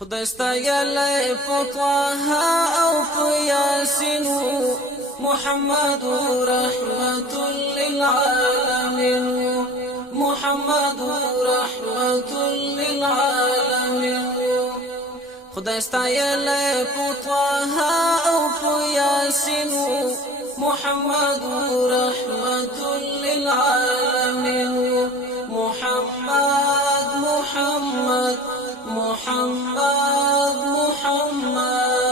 خدای ستایلی په طه او په یاسین محمد رحمت للعالمین محمد رحمت للعالمین خدای ستایلی په طه او په یاسین محمد رحمت للعالمین محمد محمد محمد محمد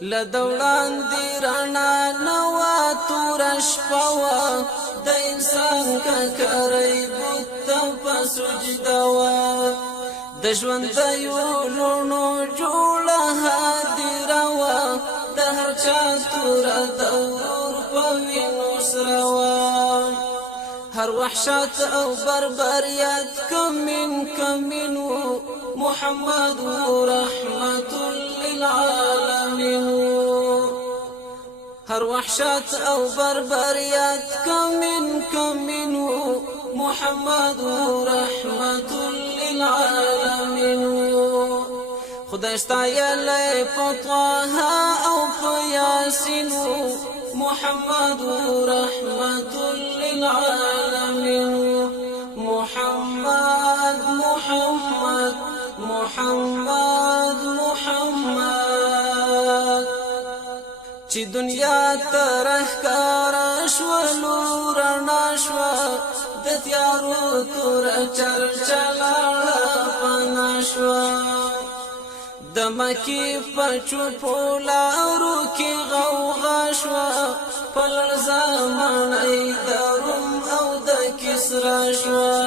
لدولان دی رانا نوا تورش پوا د انسان کا کری بوت پسجدوا د ژوند د یولونو جوړه هدیروا د هر چا تور دور پوینو سروا هر وحشت او بربریت کمین محمد رحمت للعالمین هر وحشت او بربریت کمین محمد رحمت للعالمین خدای ستایلی په طه او په یاسین محمد رحمت للعالمین محمد محمد محمد محمد چې دنیا ترهکار شولو رڼا شوه د تیارو تور چرچلاړه پنا شوه د مکی پچو پولارو کی غوغا شوا پلر زمانی دروم او د کسرا شوا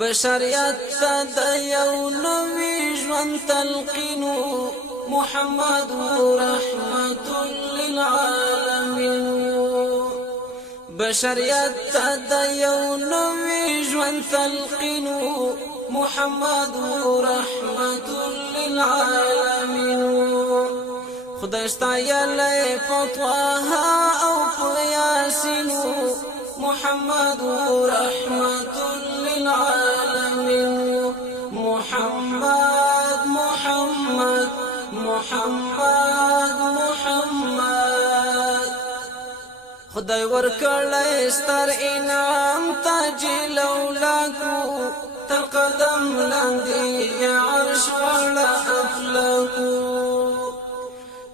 بشریت د یو نوی ژوند تلقینو محمد رحمت للعالمین بشریت د یو نوی ژوند تلقینو محمد رحمت للعالمین خدای ستایلی په طه او په یاسین محمد رحمت للعالمین محمد محمد محمد محمد خدای ورکړی ستر انعام تاج لولاکو تر قدم لاندې عرش والا افلاکو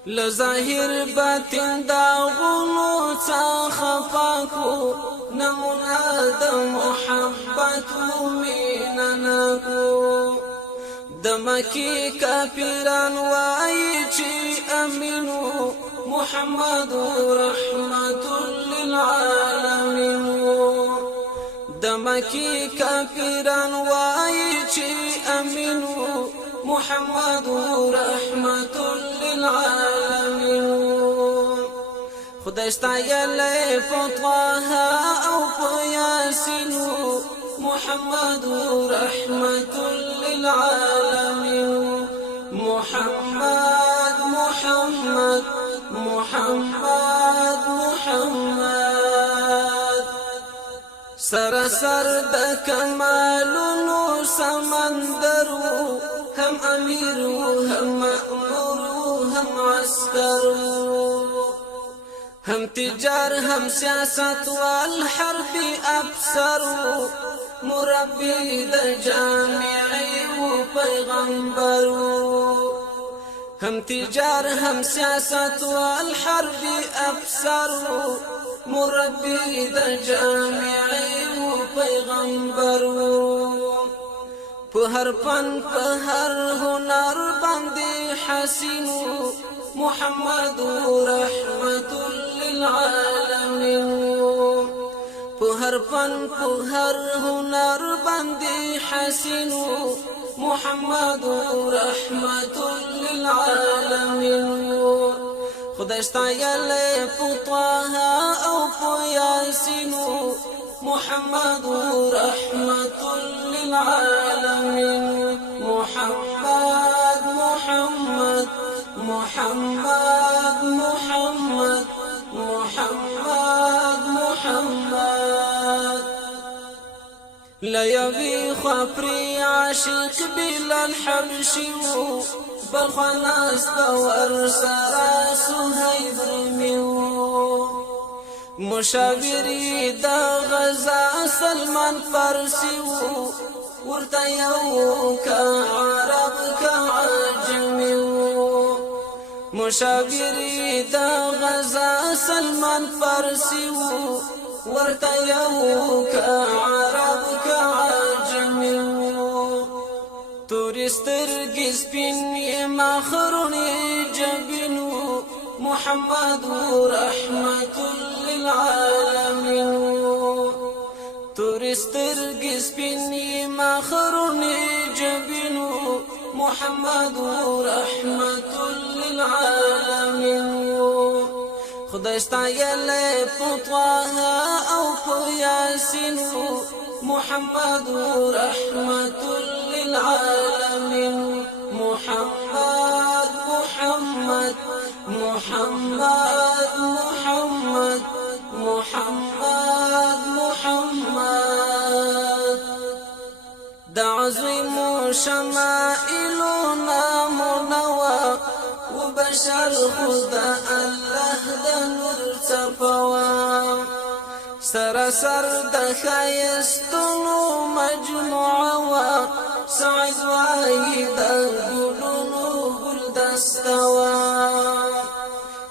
لظاهر باطن دا غلو څخه پاکو نمونه د محبت مینناکو د مکی کافران وایي چې امینو محمد رحمت للعالمین د مکی کافران وایي چې امینو محمد رحمت للعالمین خدای ستایلی په طه او په یاسین محمد رحمت للعالمین محمد محمد محمد محمد سراسر د کمالونو سمندرو هم امیر هم مأمور هم عسكر هم تجار هم سیاست والحرب افسر مربی د جامعی و پیغمبر هم تجار هم سیاست والحرب افسر مربی د جامعی و پیغمبر په هر فن په هر هنر باندې حسین محمد رحمت للعالمین په هر فن په هر هنر باندې حسین محمد رحمت للعالمین خدای ستایلی په طه او په یاسین محمد رحمت للعالمین محمد محمد محمد محمد محمد محمد لا يبي خبري عاشق بلال حبشي و بلخناس باور سرا سهيب رومي مشاوري دا غزا سلمان فارسي و ورته یو کا عرب کا عجمي مشاوري دا غزا سلمان فارسي و ورته یو کا عرب کا عجمي تورسترګي سپینې مخرونې جبینو محمد رحمت للعالمين تورسترګي سپینې مخرونې جبینو محمد رحمت للعالمين خدای ستایل په طه او په یاسین محمد رحمت للعالمين محمد محمد محمد محمد محمد محمد دعزم شمائلنا منوى وبشر خدا الله دنور تفوى سرسر دخايستنو مجموعة سعد وايد قلونو قلدستوى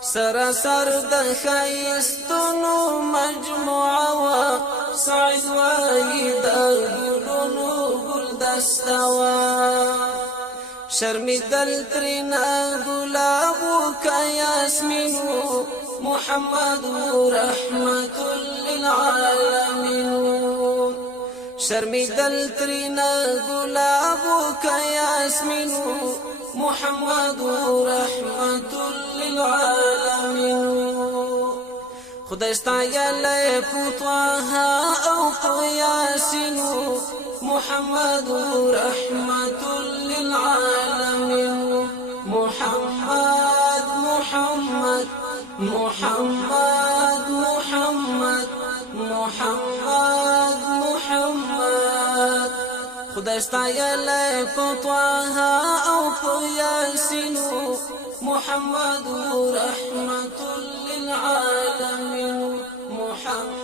سرسر دخايستنو مجموعة سعد وايد قلونو قلدستوى شرمي دلترنا قلابو كياسمينو محمد رحمة للعالمين شرمي دلترنا قلابو كياسمينو محمد رحمة للعالمين خدای ستایل په طه او په یاسین محمد رحمت للعالمین محمد محمد محمد محمد محمد محمد خدای ستایل په طه او په یاسین محمد رحمت للعالمين محمد